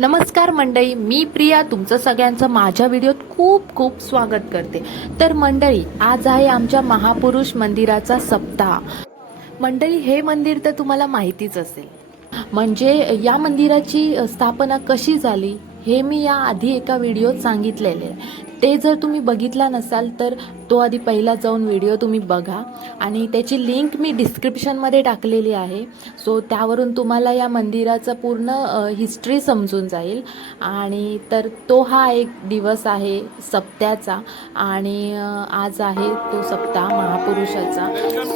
नमस्कार मंडळी, मी प्रिया तुमचं सगळ्यांचं माझ्या व्हिडिओत खूप खूप स्वागत करते। तर मंडळी, आज आहे आमच्या महापुरुष मंदिराचा सप्ताह। मंडळी, हे मंदिर तर तुम्हाला माहितीच असेल। म्हणजे या मंदिराची स्थापना कशी झाली हे मी या आधी एका व्हिडिओत सांगितलेले आहे। ते जर तुम्ही बघितला नसाल तर तो आधी पहिला जाऊन व्हिडिओ तुम्ही बघा आणि त्याची लिंक मी डिस्क्रिप्शनमध्ये टाकलेली आहे। सो त्यावरून तुम्हाला या मंदिराचा पूर्ण हिस्ट्री समजून जाईल। आणि तर तो हा एक दिवस आहे सप्त्याचा आणि आज आहे तो सप्ताह महापुरुषाचा।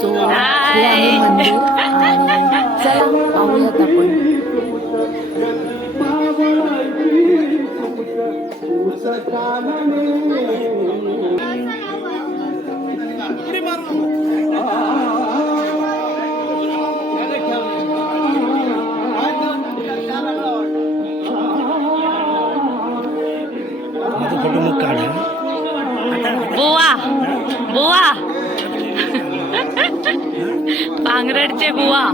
सो हे आहे मंदिर आणि चला पाहूयात आपण। बुवा बुवा पांगरडचे बुवा।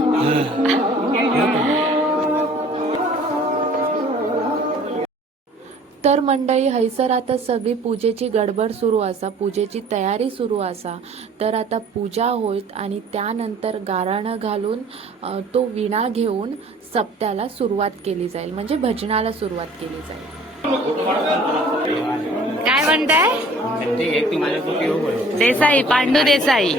तर मंडळी, हैसर आता सगळी पूजेची गडबड सुरू असा, पूजेची तयारी सुरू असा। तर आता पूजा होईल आणि त्यानंतर गाराणं घालून तो विणा घेऊन सप्त्याला सुरुवात केली जाईल, म्हणजे भजनाला सुरुवात केली जाईल। काय म्हणताय? देसाई, पांडू देसाई।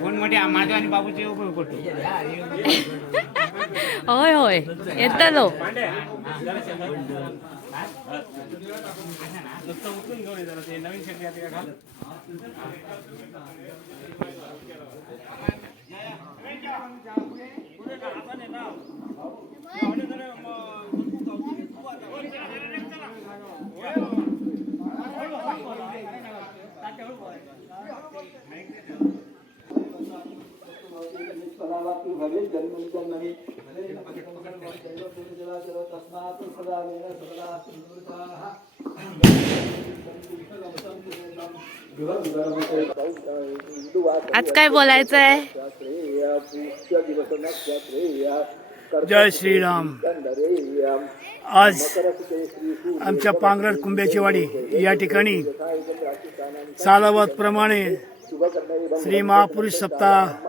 फोन मध्ये माझ्या आणि बाबूचे उपयोग करतो। होय होय, येतलो। नवीन शेती आज काय बोलायचंय? जय श्रीराम। आज आमच्या पांगरड कुंभ्याची वाडी या ठिकाणी सालावत प्रमाणे श्री महापुरुष सप्ताह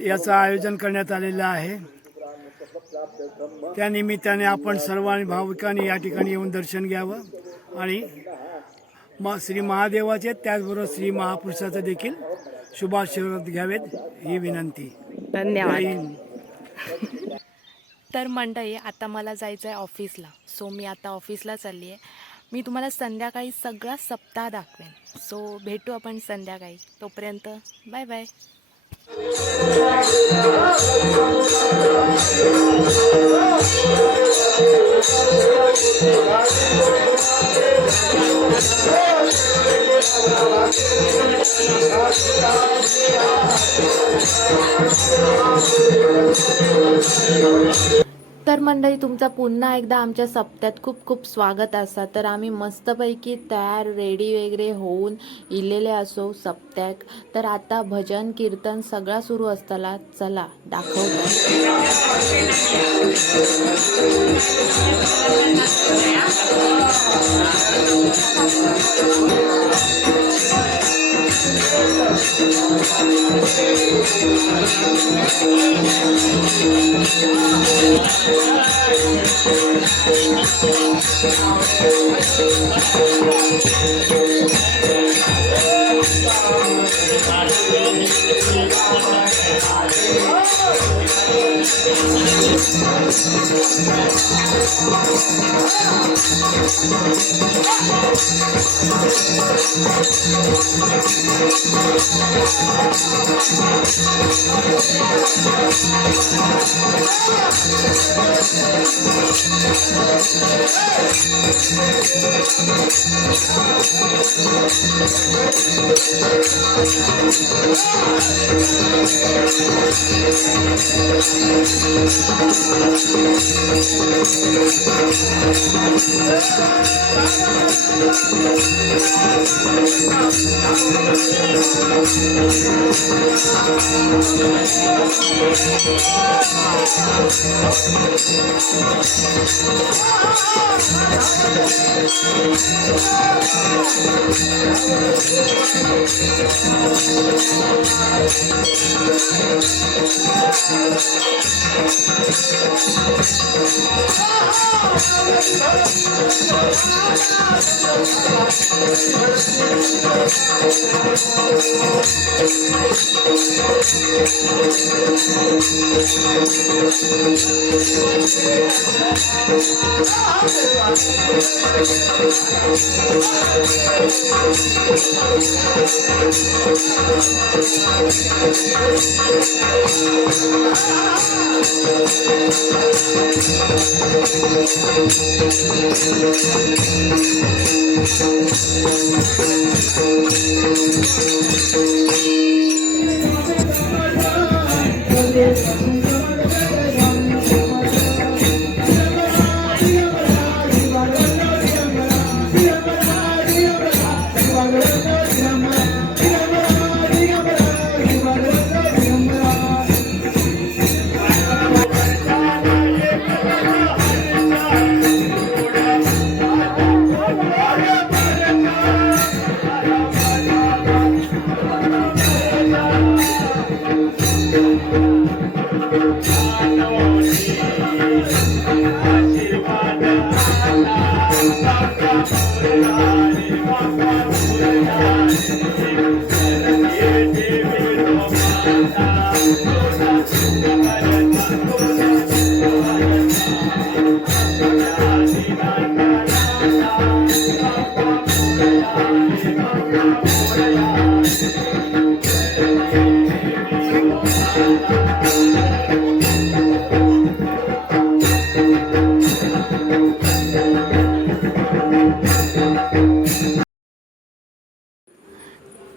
याचं आयोजन करण्यात आलेलं आहे। त्या निमित्ताने आपण सर्वांनी भाविकांनी या ठिकाणी येऊन दर्शन घ्यावं आणि श्री महादेवाचे त्याचबरोबर श्री महापुरुषाचे देखील शुभाशीर्वाद घ्यावेत ही विनंती। धन्यवाद। तर मंडळी, आता मला जायचं आहे ऑफिसला। सो मी आता ऑफिसला चालली आहे। मी तुम्हाला संध्याकाळी सगळा सप्ताह दाखवेन। सो भेटू आपण संध्याकाळी, तोपर्यंत बाय बाय। तर मंडळी, तुमचा पुन्हा एकदा आमच्या सप्त्यात खूप खूप स्वागत असा। तर आम्ही मस्तपैकी तयार रेडी वगैरे होऊन इलेले असो सप्त्याक। तर आता भजन कीर्तन सगळा सुरू असताना चला दाखवतो।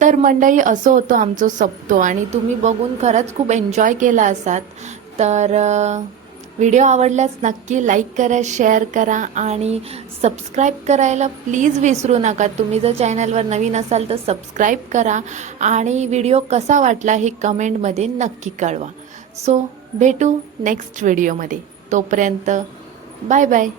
तर मंडळी असं होतं आमचं सप्तो आणि तुम्ही बघून खरंच खूप एन्जॉय केला असाल. तर व्हिडिओ आवडल्यास नक्की लाईक करा, शेअर करा आणि सबस्क्राईब करायला प्लीज विसरू नका. तुम्ही जर चॅनलवर नवीन असाल तर सबस्क्राईब करा आणि व्हिडिओ कसा वाटला हे कमेंटमध्ये नक्की कळवा. सो भेटू नेक्स्ट व्हिडिओमध्ये. तोपर्यंत बाय बाय.